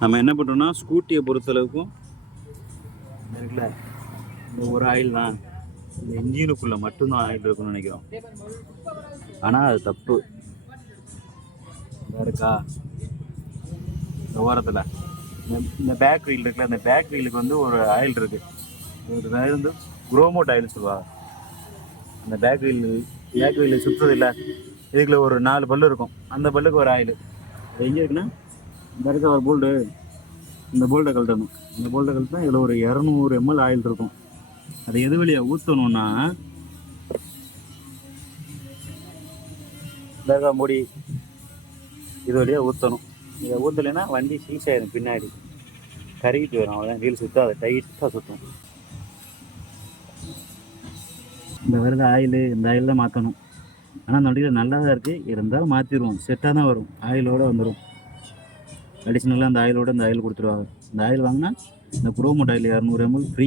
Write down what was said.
நம்ம என்ன பண்ணுறோம்னா ஸ்கூட்டியை பொறுத்தளவுக்கும் இருக்குல்ல இந்த ஒரு ஆயில் தான், இந்த இன்ஜினுக்குள்ளே மட்டும்தான் ஆயில் இருக்குன்னு நினைக்கிறோம். ஆனால் அது தப்பு. இருக்கா இந்த ஓரத்தில் இந்த பேக் வீல் இருக்குல்ல, அந்த பேக் வீலுக்கு வந்து ஒரு ஆயில் இருக்குது. ஒரு ஆயில் வந்து குரோமோட் ஆயில் சொல்லுவாங்க. அந்த பேக் வீல் சுற்றுறது இல்லை, இதுக்குள்ள ஒரு 4 பல்லு இருக்கும். அந்த பல்லுக்கு ஒரு ஆயில். அது எங்கே இருக்குன்னா இந்த இருக்க ஒரு போல்டு, இந்த போல்டை கழட்டணும். இந்த போல்டை கழட்டினா இதில் ஒரு 200 ml ஆயில் இருக்கும். அதை எது வழியாக ஊற்றணும்னா இந்த மூடி இது வழியாக ஊற்றணும். இதை ஊற்றலைன்னா வண்டி சீஸ் ஆயிடும், பின்னாடி கருகிட்டு வரும். அவ்வளோதான், வீல் சுற்றாது, டைட்டாக சுற்றும். இந்த வருது ஆயில், இந்த ஆயில் தான் மாற்றணும். ஆனால் அந்த வண்டியில் நல்லா தான் இருக்குது, இருந்தாலும் மாற்றிடுவோம். செட்டாக தான் வரும், ஆயிலோடு வந்துடும். அடிஷ்னலாக அந்த ஆயிலோடு இந்த ஆயில் கொடுத்துருவாங்க. இந்த ஆயில் வாங்கினா இந்த ப்ரோமோட் ஆயில் 200 ml ஃப்ரீ.